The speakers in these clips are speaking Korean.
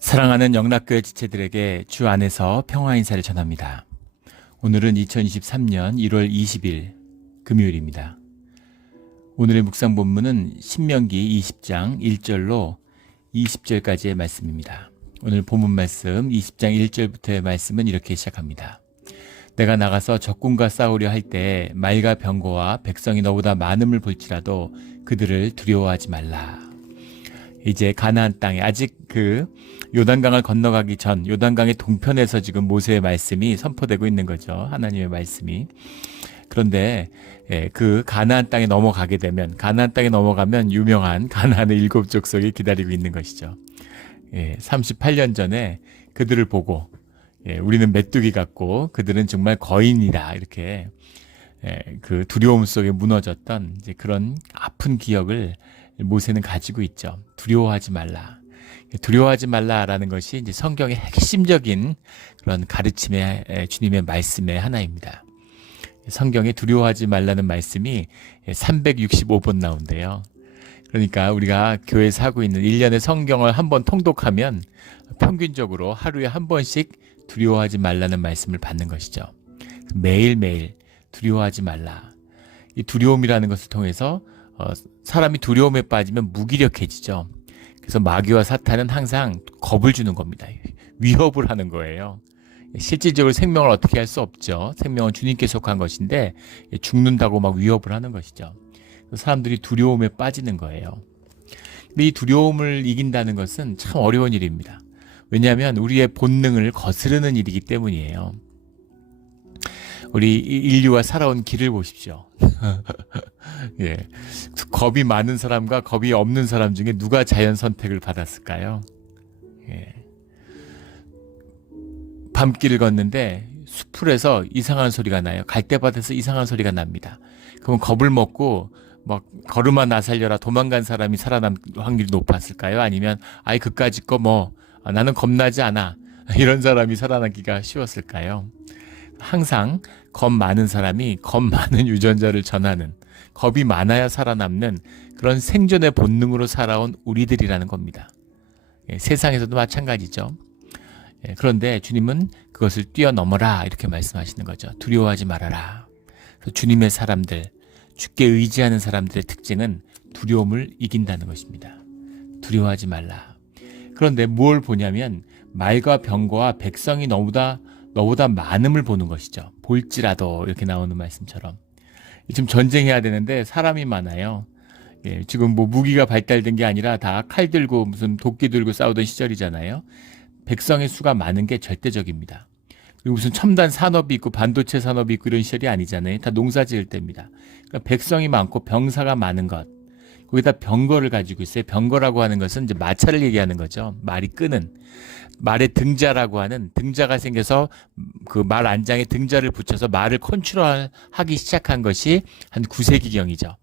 사랑하는 영락교회 지체들에게 주 안에서 평화 인사를 전합니다. 오늘은 2023년 1월 20일 금요일입니다. 오늘의 묵상 본문은 신명기 20장 1절로 20절까지의 말씀입니다. 오늘 본문 말씀 20장 1절부터의 말씀은 이렇게 시작합니다. 내가 나가서 적군과 싸우려 할 때 말과 병거와 백성이 너보다 많음을 볼지라도 그들을 두려워하지 말라. 이제 가나안 땅에 아직 요단강을 건너가기 전 요단강의 동편에서 지금 모세의 말씀이 선포되고 있는 거죠. 하나님의 말씀이. 그런데 그 가나안 땅에 넘어가게 되면 가나안 땅에 넘어가면 유명한 가나안의 7 족속이 기다리고 있는 것이죠. 38년 전에 그들을 보고 우리는 메뚜기 같고 그들은 정말 거인이다 이렇게 그 두려움 속에 무너졌던 이제 그런 아픈 기억을 모세는 가지고 있죠. 두려워하지 말라. 두려워하지 말라라는 것이 이제 성경의 핵심적인 그런 가르침의 주님의 말씀의 하나입니다. 성경에 두려워하지 말라는 말씀이 365번 나온대요. 그러니까 우리가 교회에서 하고 있는 1년의 성경을 한번 통독하면 평균적으로 하루에 한 번씩 두려워하지 말라는 말씀을 받는 것이죠. 매일매일 두려워하지 말라. 이 두려움이라는 것을 통해서 사람이 두려움에 빠지면 무기력해지죠. 그래서 마귀와 사탄은 항상 겁을 주는 겁니다. 위협을 하는 거예요. 실질적으로 생명을 어떻게 할 수 없죠. 생명은 주님께 속한 것인데 죽는다고 막 위협을 하는 것이죠. 사람들이 두려움에 빠지는 거예요. 근데 이 두려움을 이긴다는 것은 참 어려운 일입니다. 왜냐하면 우리의 본능을 거스르는 일이기 때문이에요. 우리 인류가 살아온 길을 보십시오. 겁이 많은 사람과 겁이 없는 사람 중에 누가 자연 선택을 받았을까요? 밤길을 걷는데 수풀에서 이상한 소리가 나요. 갈대밭에서 이상한 소리가 납니다. 그럼 겁을 먹고 막 걸음아 나 살려라 도망간 사람이 살아남을 확률이 높았을까요? 아니면 아이 그까짓 거 나는 겁나지 않아 이런 사람이 살아남기가 쉬웠을까요? 항상 겁 많은 사람이 겁 많은 유전자를 전하는, 겁이 많아야 살아남는 그런 생존의 본능으로 살아온 우리들이라는 겁니다. 세상에서도 마찬가지죠. 그런데 주님은 그것을 뛰어넘어라 이렇게 말씀하시는 거죠. 두려워하지 말아라. 그래서 주님의 사람들, 주께 의지하는 사람들의 특징은 두려움을 이긴다는 것입니다. 두려워하지 말라. 그런데 뭘 보냐면 말과 병거와 백성이 너보다 많음을 보는 것이죠. 볼지라도 이렇게 나오는 말씀처럼. 지금 전쟁해야 되는데 사람이 많아요. 지금 무기가 발달된 게 아니라 다 칼 들고 무슨 도끼 들고 싸우던 시절이잖아요. 백성의 수가 많은 게 절대적입니다. 그리고 무슨 첨단 산업이 있고 반도체 산업이 있고 이런 시절이 아니잖아요. 다 농사 지을 때입니다. 그러니까 백성이 많고 병사가 많은 것. 거기다 병거를 가지고 있어요. 병거라고 하는 것은 이제 마차를 얘기하는 거죠. 말이 끄는. 말의 등자라고 하는 등자가 생겨서 그 말 안장에 등자를 붙여서 말을 컨트롤하기 시작한 것이 한 9세기경이죠.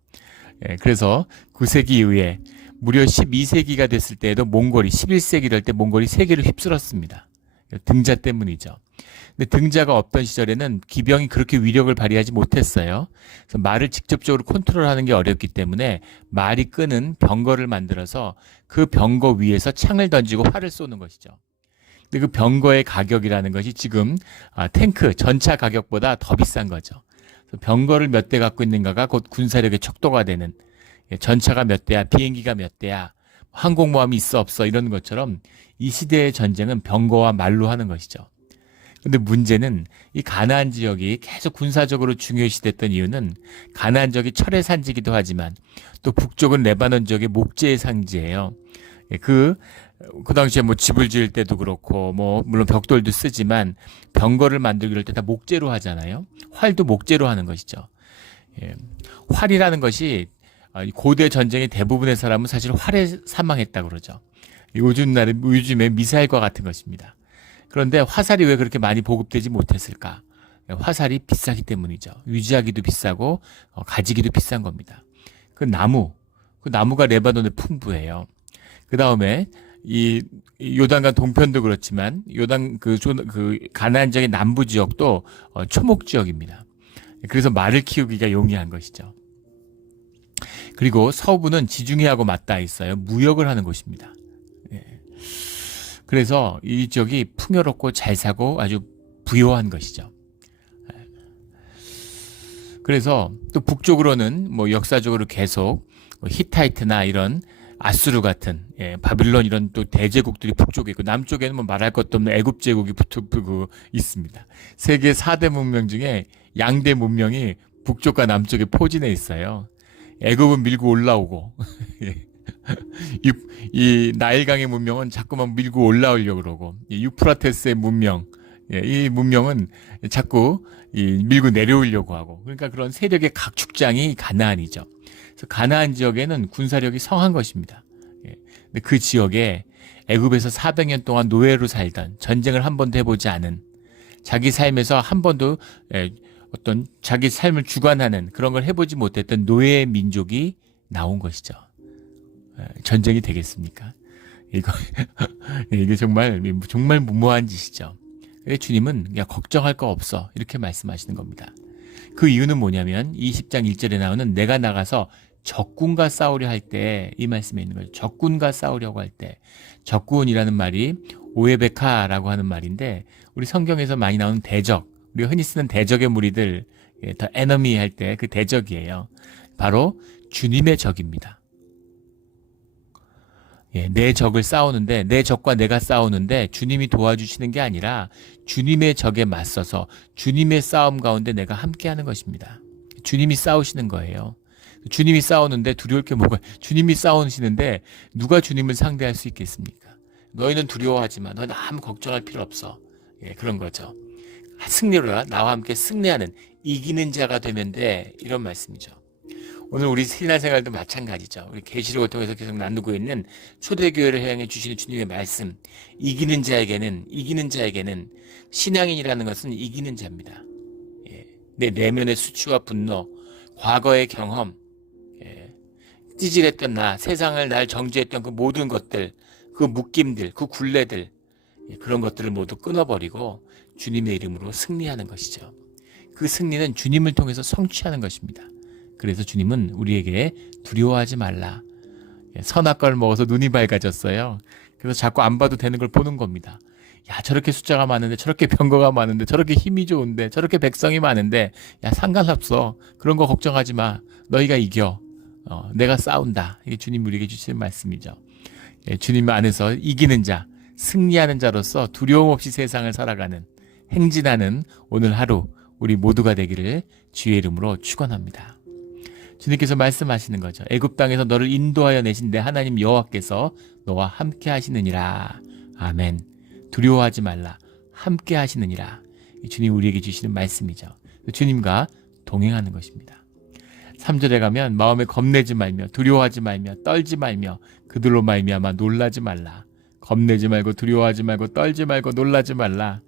그래서 9세기 이후에 무려 12세기가 됐을 때에도 몽골이 11세기를 할 때 몽골이 세계를 휩쓸었습니다. 등자 때문이죠. 근데 등자가 없던 시절에는 기병이 그렇게 위력을 발휘하지 못했어요. 그래서 말을 직접적으로 컨트롤하는 게 어렵기 때문에 말이 끄는 병거를 만들어서 그 병거 위에서 창을 던지고 활을 쏘는 것이죠. 근데 그 병거의 가격이라는 것이 지금 탱크 전차 가격보다 더 비싼 거죠. 그래서 병거를 몇 대 갖고 있는가가 곧 군사력의 척도가 되는, 전차가 몇 대야, 비행기가 몇 대야, 항공모함이 있어 없어 이런 것처럼 이 시대의 전쟁은 병거와 말로 하는 것이죠. 근데 문제는 이 가나안 지역이 계속 군사적으로 중요시됐던 이유는 가나안 지역이 철의 산지기도 하지만 또 북쪽은 레바논 지역의 목재의 상지예요. 그 당시에 집을 지을 때도 그렇고 물론 벽돌도 쓰지만 병거를 만들기 할 때 다 목재로 하잖아요. 활도 목재로 하는 것이죠. 활이라는 것이 고대 전쟁의 대부분의 사람은 사실 활에 사망했다고 그러죠. 요즘에 미사일과 같은 것입니다. 그런데 화살이 왜 그렇게 많이 보급되지 못했을까? 화살이 비싸기 때문이죠. 유지하기도 비싸고 가지기도 비싼 겁니다. 그 나무가 레바논에 풍부해요. 그 다음에 이 요단강 동편도 그렇지만 가나안 지역의 남부 지역도 초목 지역입니다. 그래서 말을 키우기가 용이한 것이죠. 그리고 서부는 지중해하고 맞닿아 있어요. 무역을 하는 곳입니다. 그래서 이 지역이 풍요롭고 잘 사고 아주 부유한 것이죠. 그래서 또 북쪽으로는 뭐 역사적으로 계속 히타이트나 이런 아수르 같은 바빌론 이런 또 대제국들이 북쪽에 있고 남쪽에는 뭐 말할 것도 없는 애굽 제국이 붙고 있습니다. 세계 4대 문명 중에 양대 문명이 북쪽과 남쪽에 포진해 있어요. 애굽은 밀고 올라오고 이 나일강의 문명은 자꾸만 밀고 올라오려고 그러고 유프라테스의 문명 이 문명은 자꾸 밀고 내려오려고 하고 그러니까 그런 세력의 각축장이 가나안이죠. 그래서 가나안 지역에는 군사력이 성한 것입니다. 근데 그 지역에 애굽에서 400년 동안 노예로 살던 전쟁을 한 번도 해보지 않은 자기 삶에서 한 번도 어떤 자기 삶을 주관하는 그런 걸 해보지 못했던 노예 민족이 나온 것이죠. 전쟁이 되겠습니까? 이게 정말 무모한 짓이죠. 주님은 야 걱정할 거 없어 이렇게 말씀하시는 겁니다. 그 이유는 뭐냐면 20장 1절에 나오는 내가 나가서 적군과 싸우려 할 때 이 말씀에 있는 거죠. 적군과 싸우려고 할 때 적군이라는 말이 오에베카라고 하는 말인데 우리 성경에서 많이 나오는 대적 우리가 흔히 쓰는 대적의 무리들 더 에너미 할 때 그 대적이에요. 바로 주님의 적입니다. 내 적을 싸우는데 내 적과 내가 싸우는데 주님이 도와주시는 게 아니라 주님의 적에 맞서서 주님의 싸움 가운데 내가 함께하는 것입니다. 주님이 싸우시는 거예요. 주님이 싸우는데 두려울 게 뭐가 주님이 싸우시는데 누가 주님을 상대할 수 있겠습니까? 너희는 두려워하지 마. 너희는 아무 걱정할 필요 없어. 그런 거죠. 승리로 나와 함께 승리하는 이기는 자가 되면 돼. 이런 말씀이죠. 오늘 우리 신앙생활도 마찬가지죠. 우리 계시록을 통해서 계속 나누고 있는 초대교회를 향해 주시는 주님의 말씀. 이기는 자에게는 신앙인이라는 것은 이기는 자입니다. 내 내면의 수치와 분노, 과거의 경험, 찌질했던 나, 세상을 날 정죄했던 그 모든 것들, 그 묶임들, 그 굴레들, 그런 것들을 모두 끊어버리고 주님의 이름으로 승리하는 것이죠. 그 승리는 주님을 통해서 성취하는 것입니다. 그래서 주님은 우리에게 두려워하지 말라. 선악과를 먹어서 눈이 밝아졌어요. 그래서 자꾸 안 봐도 되는 걸 보는 겁니다. 야, 저렇게 숫자가 많은데, 저렇게 병거가 많은데, 저렇게 힘이 좋은데, 저렇게 백성이 많은데, 야, 상관없어. 그런 거 걱정하지 마. 너희가 이겨. 내가 싸운다. 이게 주님 우리에게 주시는 말씀이죠. 주님 안에서 이기는 자, 승리하는 자로서 두려움 없이 세상을 살아가는, 행진하는 오늘 하루 우리 모두가 되기를 주의 이름으로 축원합니다. 주님께서 말씀하시는 거죠. 애굽 땅에서 너를 인도하여 내신 내 하나님 여호와께서 너와 함께 하시느니라. 아멘. 두려워하지 말라. 함께 하시느니라. 주님 우리에게 주시는 말씀이죠. 주님과 동행하는 것입니다. 3절에 가면 마음에 겁내지 말며 두려워하지 말며 떨지 말며 그들로 말미암아 놀라지 말라. 겁내지 말고 두려워하지 말고 떨지 말고 놀라지 말라.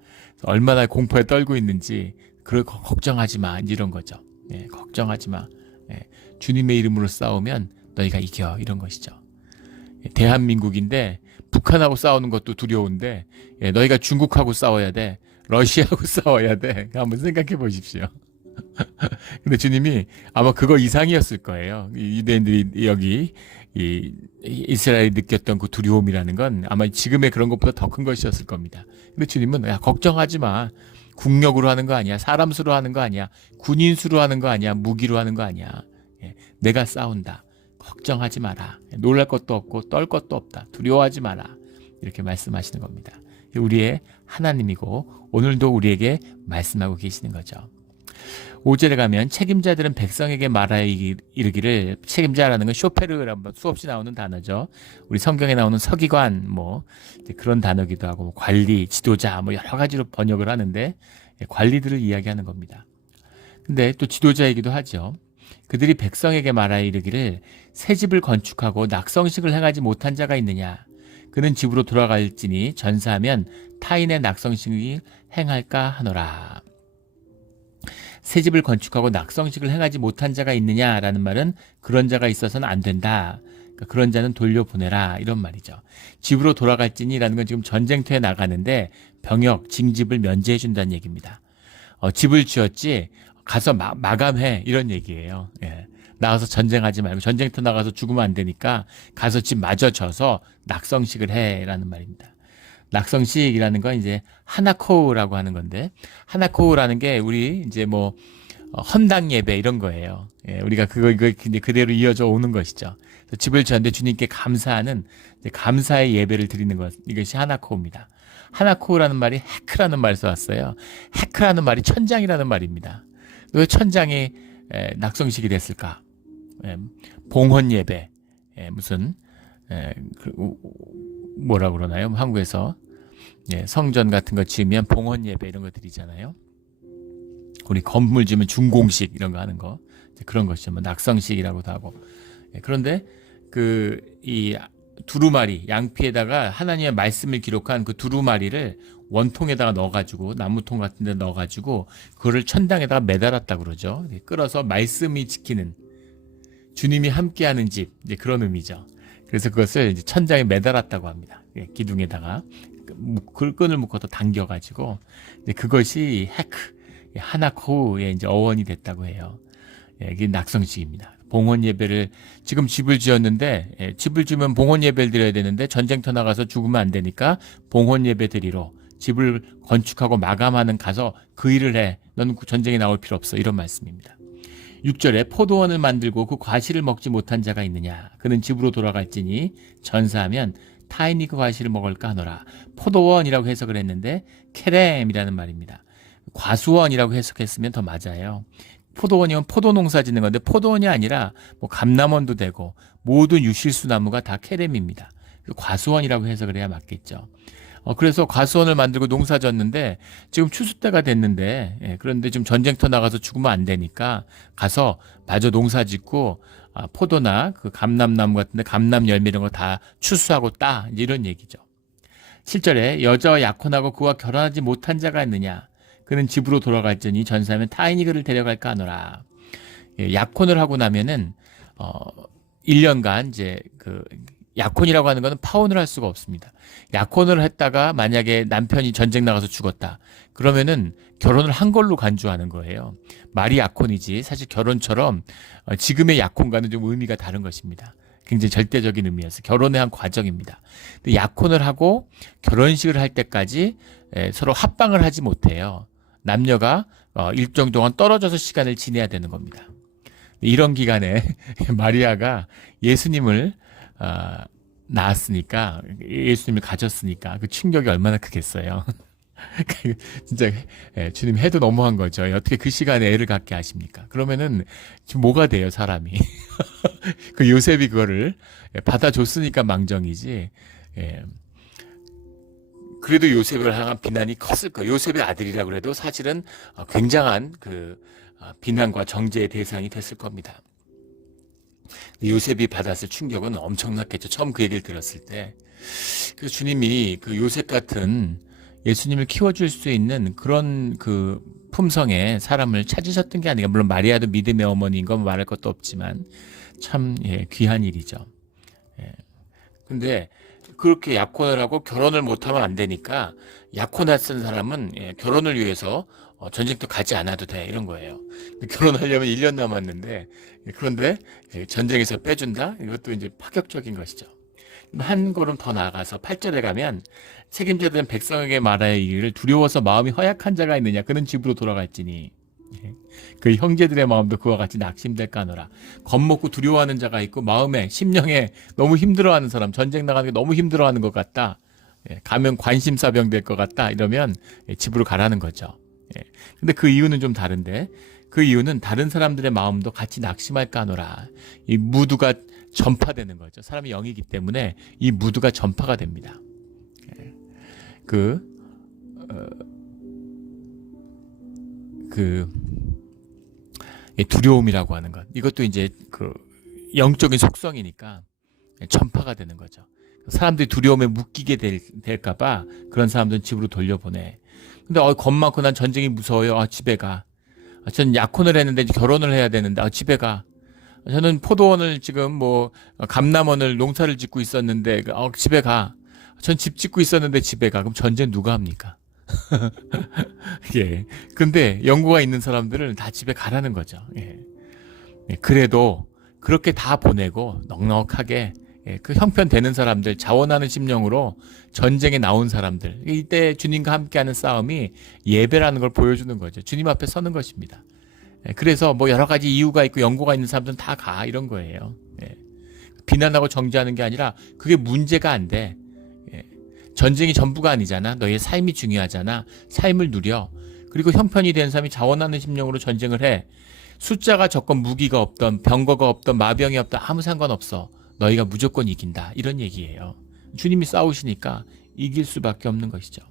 얼마나 공포에 떨고 있는지 그걸 걱정하지 마. 이런 거죠. 걱정하지 마. 주님의 이름으로 싸우면 너희가 이겨. 이런 것이죠. 대한민국인데 북한하고 싸우는 것도 두려운데 너희가 중국하고 싸워야 돼. 러시아하고 싸워야 돼. 한번 생각해 보십시오. 근데 주님이 아마 그거 이상이었을 거예요. 유대인들이 여기 이스라엘이 느꼈던 그 두려움이라는 건 아마 지금의 그런 것보다 더 큰 것이었을 겁니다. 근데 주님은 야, 걱정하지 마. 국력으로 하는 거 아니야. 사람 수로 하는 거 아니야. 군인 수로 하는 거 아니야. 무기로 하는 거 아니야. 내가 싸운다. 걱정하지 마라. 놀랄 것도 없고 떨 것도 없다. 두려워하지 마라. 이렇게 말씀하시는 겁니다. 우리의 하나님이고 오늘도 우리에게 말씀하고 계시는 거죠. 5절에 가면 책임자들은 백성에게 말하여 이르기를 책임자라는 건 쇼페르라고 수없이 나오는 단어죠. 우리 성경에 나오는 서기관 그런 단어기도 하고 관리, 지도자 여러 가지로 번역을 하는데 관리들을 이야기하는 겁니다. 근데 또 지도자이기도 하죠. 그들이 백성에게 말하여 이르기를 새 집을 건축하고 낙성식을 행하지 못한 자가 있느냐. 그는 집으로 돌아갈지니 전사하면 타인의 낙성식을 행할까 하노라. 새 집을 건축하고 낙성식을 행하지 못한 자가 있느냐라는 말은 그런 자가 있어서는 안 된다. 그러니까 그런 자는 돌려보내라 이런 말이죠. 집으로 돌아갈지니라는 건 지금 전쟁터에 나가는데 병역, 징집을 면제해 준다는 얘기입니다. 집을 지었지 가서 마감해 이런 얘기예요. 나가서 전쟁하지 말고 전쟁터 나가서 죽으면 안 되니까 가서 집 마저 져서 낙성식을 해라는 말입니다. 낙성식이라는 건 이제 하나코우라고 하는 건데, 하나코우라는 게 우리 이제 뭐 헌당 예배 이런 거예요. 예, 우리가 이거 이제 그대로 이어져 오는 것이죠. 그래서 집을 지었는데 주님께 감사하는 이제 감사의 예배를 드리는 것, 이것이 하나코우입니다. 하나코우라는 말이 헤크라는 말에서 왔어요. 헤크라는 말이 천장이라는 말입니다. 왜 천장이 낙성식이 됐을까? 봉헌 예배, 무슨 뭐라 그러나요? 한국에서 성전 같은 거 지으면 봉헌 예배 이런 거 드리잖아요. 우리 건물 지으면 준공식 이런 거 하는 거, 그런 것이죠. 뭐 낙성식이라고도 하고. 그런데 이 두루마리, 양피에다가 하나님의 말씀을 기록한 그 두루마리를 원통에다가 넣어가지고, 나무통 같은 데 넣어가지고 그거를 천당에다가 매달았다 그러죠. 끌어서 말씀이 지키는, 주님이 함께하는 집, 이제 그런 의미죠. 그래서 그것을 이제 천장에 매달았다고 합니다. 기둥에다가 끈을 묶어서 당겨가지고, 그것이 헤크, 하나코우의 이제 어원이 됐다고 해요. 이게 낙성식입니다. 봉헌 예배를, 지금 집을 지었는데, 집을 지으면 봉헌 예배를 드려야 되는데 전쟁터 나가서 죽으면 안 되니까 봉헌 예배 드리러 집을 건축하고 마감하는 가서 그 일을 해. 넌 전쟁에 나올 필요 없어. 이런 말씀입니다. 6절에 포도원을 만들고 그 과실을 먹지 못한 자가 있느냐? 그는 집으로 돌아갈지니 전사하면 타인이 그 과실을 먹을까 하노라. 포도원이라고 해석을 했는데 케렘이라는 말입니다. 과수원이라고 해석했으면 더 맞아요. 포도원이면 포도 농사 짓는 건데 포도원이 아니라 뭐 감남원도 되고 모든 유실수 나무가 다 케렘입니다. 과수원이라고 해석을 해야 맞겠죠. 그래서 과수원을 만들고 농사 졌는데 지금 추수 때가 됐는데, 그런데 지금 전쟁터 나가서 죽으면 안 되니까 가서 마저 농사 짓고 포도나 그 감람나무 같은데 감람 열매 이런 거 다 추수하고 따, 이런 얘기죠. 7절에 여자와 약혼하고 그와 결혼하지 못한 자가 있느냐? 그는 집으로 돌아갈지니 전사하면 타인이 그를 데려갈까 하노라. 약혼을 하고 나면은 1년간 이제 약혼이라고 하는 것은 파혼을 할 수가 없습니다. 약혼을 했다가 만약에 남편이 전쟁 나가서 죽었다. 그러면은 결혼을 한 걸로 간주하는 거예요. 말이 약혼이지 사실 결혼처럼 지금의 약혼과는 좀 의미가 다른 것입니다. 굉장히 절대적인 의미여서 결혼의 한 과정입니다. 근데 약혼을 하고 결혼식을 할 때까지 서로 합방을 하지 못해요. 남녀가 일정 동안 떨어져서 시간을 지내야 되는 겁니다. 이런 기간에 마리아가 예수님을 낳았으니까, 예수님을 가졌으니까 그 충격이 얼마나 크겠어요. 진짜 주님 해도 너무한 거죠. 어떻게 그 시간에 애를 갖게 하십니까? 그러면은 지금 뭐가 돼요, 사람이? 그 요셉이 그거를 받아줬으니까 망정이지. 그래도 요셉을 향한 비난이 컸을 거예요. 요셉의 아들이라고 해도 사실은 굉장한 비난과 정죄의 대상이 됐을 겁니다. 요셉이 받았을 충격은 엄청났겠죠. 처음 그 얘기를 들었을 때. 그래서 주님이 그 요셉 같은 예수님을 키워줄 수 있는 그런 품성의 사람을 찾으셨던 게 아닌가. 물론 마리아도 믿음의 어머니인 건 말할 것도 없지만 참 귀한 일이죠. 근데 그렇게 약혼을 하고 결혼을 못하면 안 되니까 약혼했던 사람은 결혼을 위해서 전쟁터 가지 않아도 돼, 이런 거예요. 결혼하려면 1년 남았는데, 그런데 전쟁에서 빼준다? 이것도 이제 파격적인 것이죠. 한 걸음 더 나아가서 8절에 가면 책임져야 되는 백성에게 말하여 이르기를 두려워서 마음이 허약한 자가 있느냐? 그는 집으로 돌아갈지니. 그 형제들의 마음도 그와 같이 낙심될까 하노라. 겁먹고 두려워하는 자가 있고 마음에 심령에 너무 힘들어하는 사람, 전쟁 나가는 게 너무 힘들어하는 것 같다. 가면 관심사병 될 것 같다. 이러면 집으로 가라는 거죠. 근데 그 이유는 좀 다른데, 그 이유는 다른 사람들의 마음도 같이 낙심할까 하노라. 이 무드가 전파되는 거죠. 사람이 영이기 때문에 이 무드가 전파가 됩니다. 두려움이라고 하는 것, 이것도 이제 영적인 속성이니까 전파가 되는 거죠. 사람들이 두려움에 묶이게 될까봐 그런 사람들은 집으로 돌려보내. 근데 겁 많고 난 전쟁이 무서워요. 집에 가. 전 약혼을 했는데 결혼을 해야 되는데 집에 가. 저는 포도원을 지금 감남원을 농사를 짓고 있었는데 집에 가. 전 집 짓고 있었는데 집에 가. 그럼 전쟁 누가 합니까? 예. 근데 연고가 있는 사람들은 다 집에 가라는 거죠. 그래도 그렇게 다 보내고 넉넉하게 그 형편되는 사람들, 자원하는 심령으로 전쟁에 나온 사람들, 이때 주님과 함께하는 싸움이 예배라는 걸 보여주는 거죠. 주님 앞에 서는 것입니다. 그래서 뭐 여러 가지 이유가 있고 연고가 있는 사람들은 다 가, 이런 거예요. 비난하고 정죄하는 게 아니라 그게 문제가 안 돼. 전쟁이 전부가 아니잖아. 너의 삶이 중요하잖아. 삶을 누려. 그리고 형편이 된 사람이 자원하는 심령으로 전쟁을 해. 숫자가 적건 무기가 없던, 병거가 없던, 마병이 없던 아무 상관없어. 너희가 무조건 이긴다. 이런 얘기예요. 주님이 싸우시니까 이길 수밖에 없는 것이죠.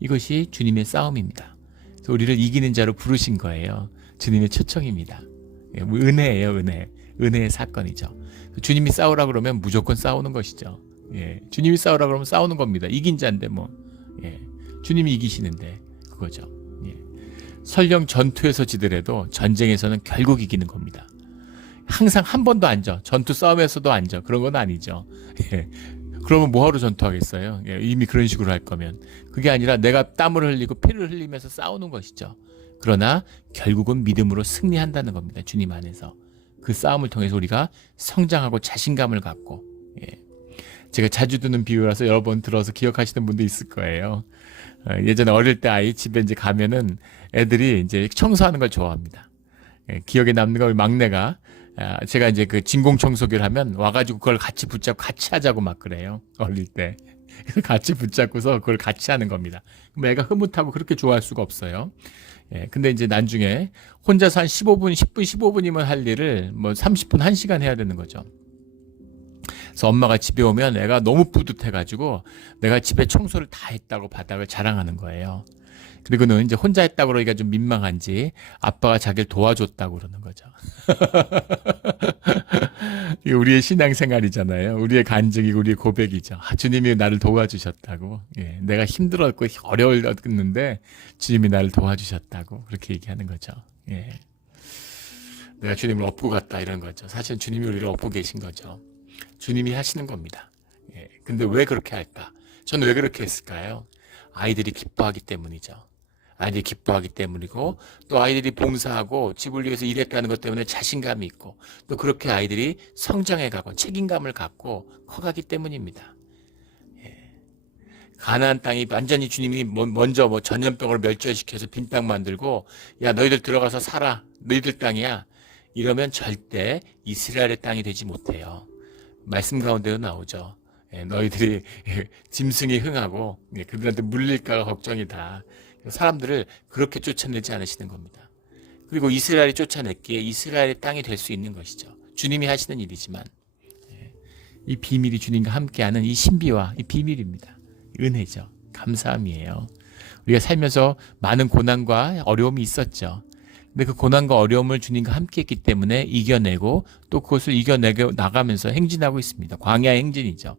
이것이 주님의 싸움입니다. 그래서 우리를 이기는 자로 부르신 거예요. 주님의 초청입니다. 은혜예요, 은혜. 은혜의 사건이죠. 주님이 싸우라 그러면 무조건 싸우는 것이죠. 주님이 싸우라 그러면 싸우는 겁니다. 이긴 자인데 뭐. 주님이 이기시는데 그거죠. 설령 전투에서 지더라도 전쟁에서는 결국 이기는 겁니다. 항상 한 번도 안 져. 전투 싸움에서도 안 져. 그런 건 아니죠. 그러면 뭐하러 전투하겠어요? 이미 그런 식으로 할 거면. 그게 아니라 내가 땀을 흘리고 피를 흘리면서 싸우는 것이죠. 그러나 결국은 믿음으로 승리한다는 겁니다. 주님 안에서. 그 싸움을 통해서 우리가 성장하고 자신감을 갖고. 제가 자주 듣는 비유라서 여러 번 들어서 기억하시는 분도 있을 거예요. 예전에 어릴 때 아이 집에 이제 가면은 애들이 이제 청소하는 걸 좋아합니다. 기억에 남는 거 막내가 제가 이제 그 진공 청소기를 하면 와가지고 그걸 같이 붙잡고 같이 하자고 막 그래요. 어릴 때. 같이 붙잡고서 그걸 같이 하는 겁니다. 그럼 애가 흐뭇하고 그렇게 좋아할 수가 없어요. 근데 이제 나중에 혼자서 한 15분, 10분, 15분이면 할 일을 뭐 30분, 1시간 해야 되는 거죠. 그래서 엄마가 집에 오면 애가 너무 뿌듯해가지고 내가 집에 청소를 다 했다고 바닥을 자랑하는 거예요. 그리고는 이제 혼자 했다고 그러기가 좀 민망한지 아빠가 자기를 도와줬다고 그러는 거죠. 이게 우리의 신앙생활이잖아요. 우리의 간증이고 우리의 고백이죠. 주님이 나를 도와주셨다고. 내가 힘들었고 어려웠는데 주님이 나를 도와주셨다고 그렇게 얘기하는 거죠. 내가 주님을 업고 갔다 이런 거죠. 사실 주님이 우리를 업고 계신 거죠. 주님이 하시는 겁니다. 근데 왜 그렇게 할까? 저는 왜 그렇게 했을까요? 아이들이 기뻐하기 때문이죠. 아이들이 기뻐하기 때문이고 또 아이들이 봉사하고 집을 위해서 일했다는 것 때문에 자신감이 있고 또 그렇게 아이들이 성장해가고 책임감을 갖고 커가기 때문입니다. 가나안 땅이 완전히 주님이 먼저 뭐 전염병을 멸절시켜서 빈 땅 만들고 야 너희들 들어가서 살아 너희들 땅이야 이러면 절대 이스라엘의 땅이 되지 못해요. 말씀 가운데도 나오죠. 너희들이 짐승이 흥하고 그들한테 물릴까가 걱정이다. 사람들을 그렇게 쫓아내지 않으시는 겁니다. 그리고 이스라엘이 쫓아냈기에 이스라엘의 땅이 될 수 있는 것이죠. 주님이 하시는 일이지만 이 비밀이 주님과 함께하는 이 신비와 이 비밀입니다. 은혜죠. 감사함이에요. 우리가 살면서 많은 고난과 어려움이 있었죠. 근데 그 고난과 어려움을 주님과 함께했기 때문에 이겨내고 또 그것을 이겨내고 나가면서 행진하고 있습니다. 광야의 행진이죠.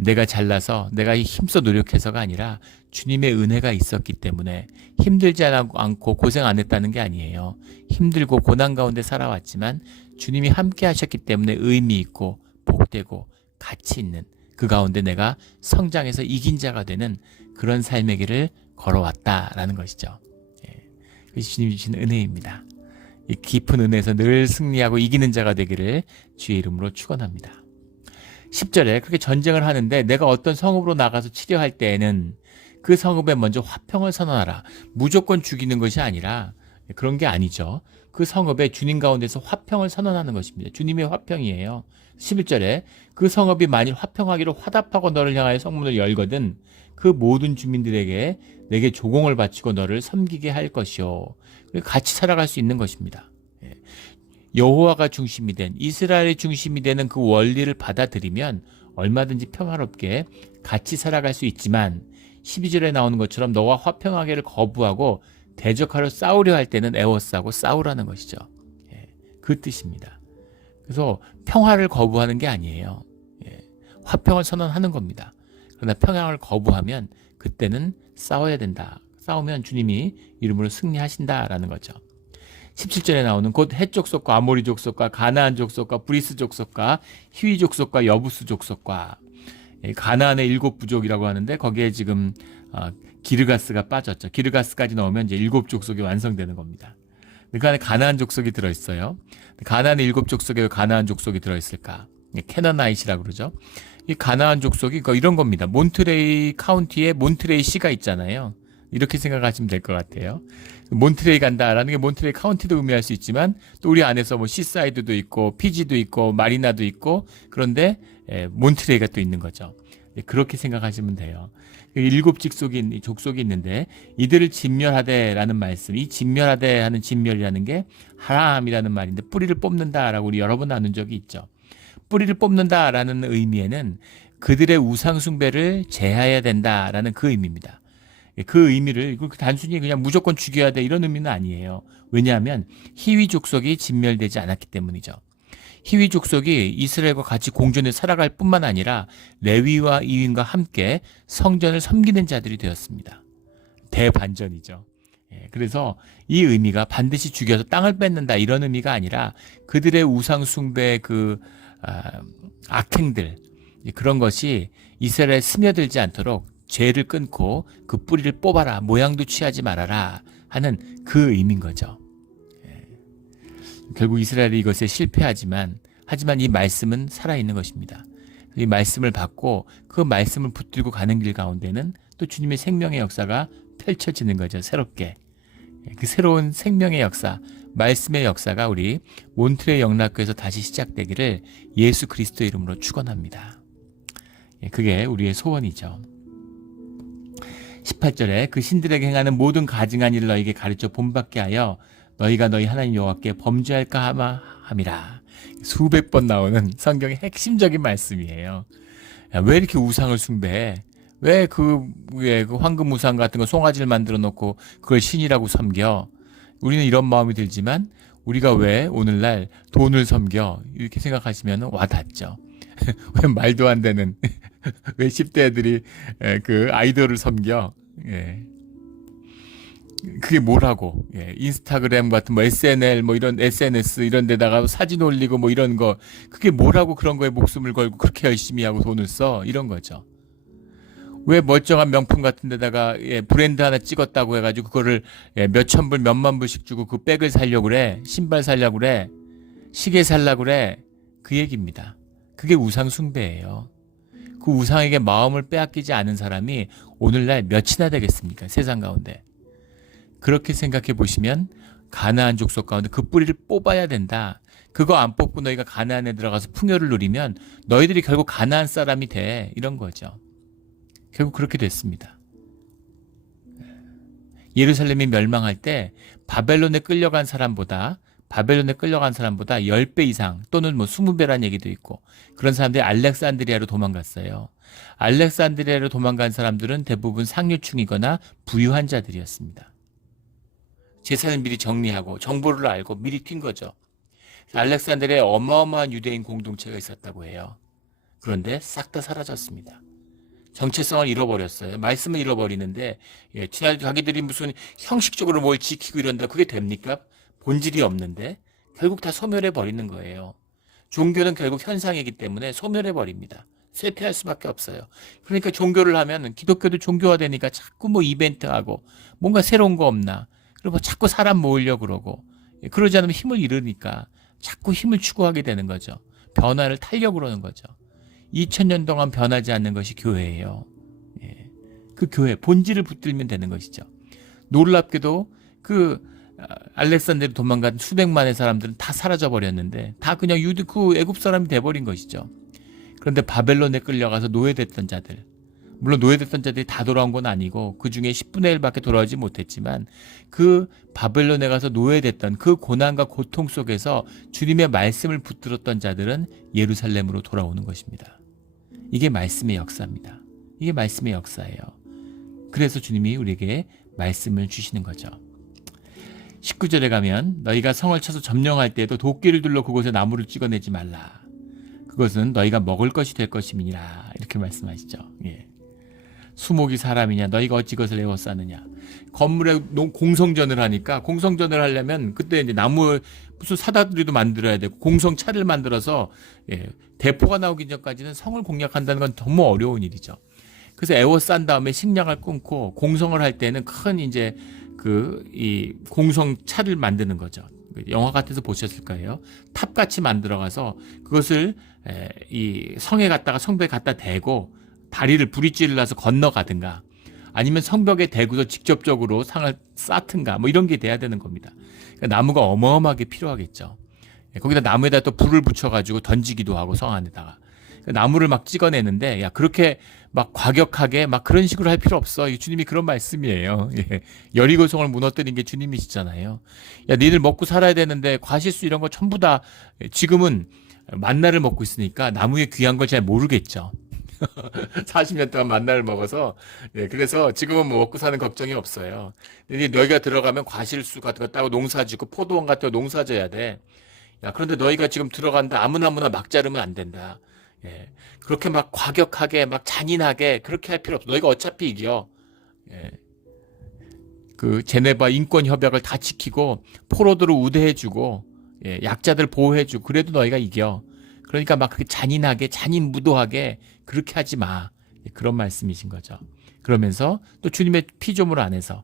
내가 잘나서 내가 힘써 노력해서가 아니라 주님의 은혜가 있었기 때문에 힘들지 않고 고생 안 했다는 게 아니에요. 힘들고 고난 가운데 살아왔지만 주님이 함께 하셨기 때문에 의미 있고 복되고 가치 있는 그 가운데 내가 성장해서 이긴 자가 되는 그런 삶의 길을 걸어왔다라는 것이죠. 그것이 주님이 주신 은혜입니다. 이 깊은 은혜에서 늘 승리하고 이기는 자가 되기를 주의 이름으로 축원합니다. 10절에 그렇게 전쟁을 하는데 내가 어떤 성읍으로 나가서 치려할 때에는 그 성읍에 먼저 화평을 선언하라. 무조건 죽이는 것이 아니라 그런 게 아니죠. 그 성읍에 주님 가운데서 화평을 선언하는 것입니다. 주님의 화평이에요. 11절에 그 성읍이 만일 화평하기로 화답하고 너를 향하여 성문을 열거든 그 모든 주민들에게 내게 조공을 바치고 너를 섬기게 할 것이요. 같이 살아갈 수 있는 것입니다. 여호와가 중심이 된 이스라엘의 중심이 되는 그 원리를 받아들이면 얼마든지 평화롭게 같이 살아갈 수 있지만 12절에 나오는 것처럼 너와 화평하기를 거부하고 대적하려 싸우려 할 때는 애워싸고 싸우라는 것이죠. 그 뜻입니다. 그래서 평화를 거부하는 게 아니에요. 화평을 선언하는 겁니다. 그러나 평양을 거부하면 그때는 싸워야 된다. 싸우면 주님이 이름으로 승리하신다라는 거죠. 17절에 나오는 곧 헷 족속과 아모리 족속과 가나안 족속과 브리스 족속과 히위 족속과 여부스 족속과 가나안의 7부족이라고 하는데 거기에 지금 기르가스가 빠졌죠. 기르가스까지 넣으면 이제 7족속이 완성되는 겁니다. 그 안에 가나안 족속이 들어있어요. 가나안의 7족속에 왜 가나안 족속이 들어있을까? 캐나나이시라고 그러죠. 이 가나안 족속이 이런 겁니다. 몬트레이 카운티에 몬트레이 시가 있잖아요. 이렇게 생각하시면 될 것 같아요. 몬트레이 간다라는 게 몬트레이 카운티도 의미할 수 있지만 또 우리 안에서 뭐 시사이드도 있고 피지도 있고 마리나도 있고 그런데 몬트레이가 또 있는 거죠. 그렇게 생각하시면 돼요. 일곱 직속이 족속이 있는데 이들을 진멸하되라는 말씀, 이 진멸하되 하는 진멸이라는 게 하람이라는 말인데 뿌리를 뽑는다라고 우리 여러 번 나눈 적이 있죠. 뿌리를 뽑는다라는 의미에는 그들의 우상 숭배를 제하여야 된다라는 그 의미입니다. 그 의미를 단순히 그냥 무조건 죽여야 돼 이런 의미는 아니에요. 왜냐하면 히위 족속이 진멸되지 않았기 때문이죠. 히위 족속이 이스라엘과 같이 공존해 살아갈 뿐만 아니라 레위와 이윈과 함께 성전을 섬기는 자들이 되었습니다. 대반전이죠. 그래서 이 의미가 반드시 죽여서 땅을 뺏는다 이런 의미가 아니라 그들의 우상 숭배의 악행들 그런 것이 이스라엘에 스며들지 않도록 죄를 끊고 그 뿌리를 뽑아라 모양도 취하지 말아라 하는 그 의미인 거죠. 결국 이스라엘이 이것에 실패하지만 이 말씀은 살아있는 것입니다. 이 말씀을 받고 그 말씀을 붙들고 가는 길 가운데는 또 주님의 생명의 역사가 펼쳐지는 거죠. 새롭게. 그 새로운 생명의 역사, 말씀의 역사가 우리 몬트레이 영락교에서 다시 시작되기를 예수 그리스도의 이름으로 축원합니다. 그게 우리의 소원이죠. 18절에 그 신들에게 행하는 모든 가증한 일을 너희에게 가르쳐 본받게 하여 너희가 너희 하나님 여호와께 범죄할까 함이라. 수백 번 나오는 성경의 핵심적인 말씀이에요. 왜 이렇게 우상을 숭배해? 왜 그 황금 우상 같은 거 송아지를 만들어 놓고 그걸 신이라고 섬겨? 우리는 이런 마음이 들지만 우리가 왜 오늘날 돈을 섬겨? 이렇게 생각하시면 와닿죠. 왜 말도 안 되는 왜 10대 애들이 그 아이돌을 섬겨? 그게 뭐라고? 인스타그램 같은 뭐 SNL 뭐 이런 SNS 이런 데다가 사진 올리고 뭐 이런 거 그게 뭐라고 그런 거에 목숨을 걸고 그렇게 열심히 하고 돈을 써? 이런 거죠. 왜 멀쩡한 명품 같은 데다가 브랜드 하나 찍었다고 해가지고 그거를 몇천 불 몇만 불씩 주고 그 백을 사려고 그래? 신발 사려고 그래? 시계 사려고 그래? 그 얘기입니다. 그게 우상 숭배예요. 그 우상에게 마음을 빼앗기지 않은 사람이 오늘날 몇이나 되겠습니까? 세상 가운데. 그렇게 생각해 보시면 가나안 족속 가운데 그 뿌리를 뽑아야 된다. 그거 안 뽑고 너희가 가나안에 들어가서 풍요를 누리면 너희들이 결국 가나안 사람이 돼. 이런 거죠. 결국 그렇게 됐습니다. 예루살렘이 멸망할 때 바벨론에 끌려간 사람보다 10배 이상 또는 뭐 20배란 얘기도 있고 그런 사람들이 알렉산드리아로 도망갔어요. 알렉산드리아로 도망간 사람들은 대부분 상류층이거나 부유한 자들이었습니다. 재산을 미리 정리하고 정보를 알고 미리 튄 거죠. 알렉산드리아에 어마어마한 유대인 공동체가 있었다고 해요. 그런데 싹 다 사라졌습니다. 정체성을 잃어버렸어요. 말씀을 잃어버리는데 자기들이 무슨 형식적으로 뭘 지키고 이런다 그게 됩니까? 본질이 없는데 결국 다 소멸해 버리는 거예요. 종교는 결국 현상이기 때문에 소멸해 버립니다. 쇠퇴할 수밖에 없어요. 그러니까 종교를 하면 기독교도 종교화되니까 자꾸 뭐 이벤트하고 뭔가 새로운 거 없나 그리고 자꾸 사람 모으려고 그러고 그러지 않으면 힘을 잃으니까 자꾸 힘을 추구하게 되는 거죠. 변화를 타려고 그러는 거죠. 2000년 동안 변하지 않는 것이 교회예요. 그 교회 본질을 붙들면 되는 것이죠. 놀랍게도 알렉산드로 도망간 수백만의 사람들은 다 사라져 버렸는데 다 그냥 그 애굽 사람이 돼버린 것이죠. 그런데 바벨론에 끌려가서 노예됐던 자들, 물론 노예됐던 자들이 다 돌아온 건 아니고 그 중에 10분의 1밖에 돌아오지 못했지만 그 바벨론에 가서 노예됐던 그 고난과 고통 속에서 주님의 말씀을 붙들었던 자들은 예루살렘으로 돌아오는 것입니다. 이게 말씀의 역사입니다. 이게 말씀의 역사예요. 그래서 주님이 우리에게 말씀을 주시는 거죠. 19절에 가면 너희가 성을 쳐서 점령할 때에도 도끼를 둘러 그곳에 나무를 찍어내지 말라. 그것은 너희가 먹을 것이 될 것임이니라. 이렇게 말씀하시죠. 수목이 사람이냐 너희가 어찌 그것을 에워싸느냐. 건물에 공성전을 하니까 공성전을 하려면 그때 이제 나무 무슨 사다리도 만들어야 되고 공성차를 만들어서 대포가 나오기 전까지는 성을 공략한다는 건 너무 어려운 일이죠. 그래서 에워싼 다음에 식량을 끊고 공성을 할 때는 큰 이제 이 공성차를 만드는 거죠. 영화 같아서 보셨을 거예요. 탑같이 만들어가서 그것을 이 성에 갖다가 성벽에 갖다 대고 다리를 부리찌를 놔서 건너가든가 아니면 성벽에 대고서 직접적으로 상을 쌓든가 뭐 이런 게 돼야 되는 겁니다. 그러니까 나무가 어마어마하게 필요하겠죠. 거기다 나무에다 또 불을 붙여가지고 던지기도 하고 성 안에다가 나무를 막 찍어내는데 야 그렇게 막 과격하게 막 그런 식으로 할 필요 없어. 주님이 그런 말씀이에요. 예. 여리고성을 무너뜨린 게 주님이시잖아요. 야 니들 먹고 살아야 되는데 과실수 이런 거 전부 다 지금은 만나를 먹고 있으니까 나무의 귀한 걸 잘 모르겠죠. 40년 동안 만나를 먹어서 그래서 지금은 뭐 먹고 사는 걱정이 없어요. 근데 너희가 들어가면 과실수 같은 거 따고 농사 짓고 포도원 같은 거 농사 져야 돼. 야 그런데 너희가 지금 들어간다 아무나 막 자르면 안 된다. 예. 그렇게 막 과격하게 막 잔인하게 그렇게 할 필요 없어. 너희가 어차피 이겨. 예. 그 제네바 인권 협약을 다 지키고 포로들을 우대해주고 약자들 보호해주고 그래도 너희가 이겨. 그러니까 막 그렇게 잔인하게 잔인무도하게 그렇게 하지 마. 그런 말씀이신 거죠. 그러면서 또 주님의 피조물 안에서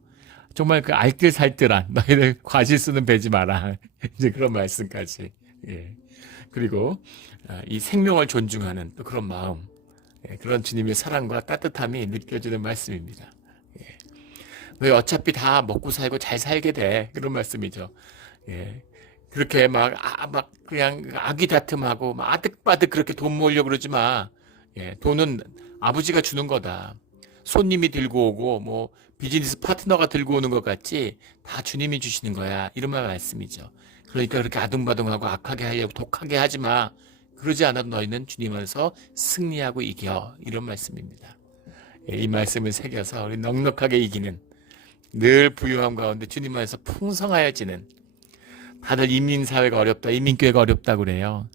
정말 그 알뜰살뜰한 너희들 과실수는 베지 마라. 이제 그런 말씀까지. 예. 그리고 이 생명을 존중하는 또 그런 마음, 그런 주님의 사랑과 따뜻함이 느껴지는 말씀입니다. 예. 너희 어차피 다 먹고 살고 잘 살게 돼. 그런 말씀이죠. 예. 그렇게 막 그냥 아기 다툼하고 막 아득바득 그렇게 돈 모으려고 그러지 마. 예. 돈은 아버지가 주는 거다. 손님이 들고 오고 뭐 비즈니스 파트너가 들고 오는 것 같지 다 주님이 주시는 거야. 이런 말씀이죠. 그러니까 그렇게 아둥바둥하고 악하게 하려고 독하게 하지 마. 그러지 않아도 너희는 주님 안에서 승리하고 이겨. 이런 말씀입니다. 이 말씀을 새겨서 우리 넉넉하게 이기는 늘 부유함 가운데 주님 안에서 풍성하여지는 다들 이민사회가 어렵다. 이민교회가 어렵다고 그래요.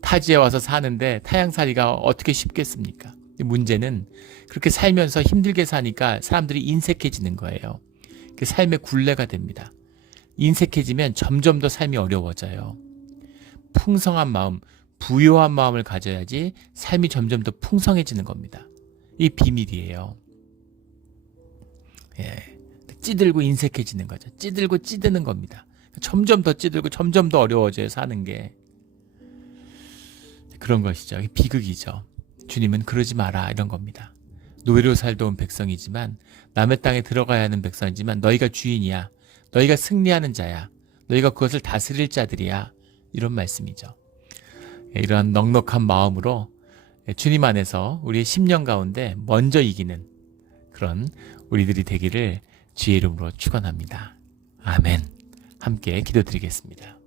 타지에 와서 사는데 타향살이가 어떻게 쉽겠습니까? 문제는 그렇게 살면서 힘들게 사니까 사람들이 인색해지는 거예요. 그 삶의 굴레가 됩니다. 인색해지면 점점 더 삶이 어려워져요. 풍성한 마음, 부요한 마음을 가져야지 삶이 점점 더 풍성해지는 겁니다. 이 비밀이에요. 찌들고 인색해지는 거죠. 찌들고 찌드는 겁니다. 점점 더 찌들고 점점 더 어려워져요. 사는 게. 그런 것이죠. 비극이죠. 주님은 그러지 마라 이런 겁니다. 노예로 살다 온 백성이지만 남의 땅에 들어가야 하는 백성이지만 너희가 주인이야. 너희가 승리하는 자야. 너희가 그것을 다스릴 자들이야. 이런 말씀이죠. 이러한 넉넉한 마음으로 주님 안에서 우리의 10년 가운데 먼저 이기는 그런 우리들이 되기를 주의 이름으로 축원합니다. 아멘. 함께 기도드리겠습니다.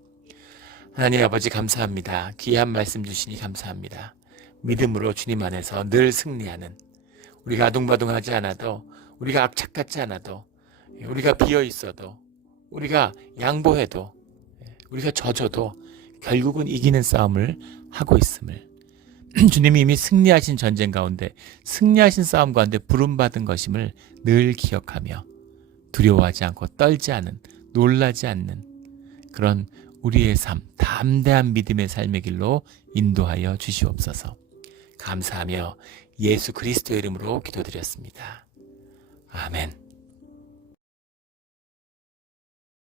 하나님 아버지 감사합니다. 귀한 말씀 주시니 감사합니다. 믿음으로 주님 안에서 늘 승리하는 우리가 아둥바둥하지 않아도 우리가 악착 같지 않아도 우리가 비어 있어도 우리가 양보해도 우리가 져줘도 결국은 이기는 싸움을 하고 있음을 주님이 이미 승리하신 전쟁 가운데 승리하신 싸움 가운데 부름받은 것임을 늘 기억하며 두려워하지 않고 떨지 않은 놀라지 않는 그런 우리의 삶 담대한 믿음의 삶의 길로 인도하여 주시옵소서. 감사하며 예수 그리스도의 이름으로 기도드렸습니다. 아멘.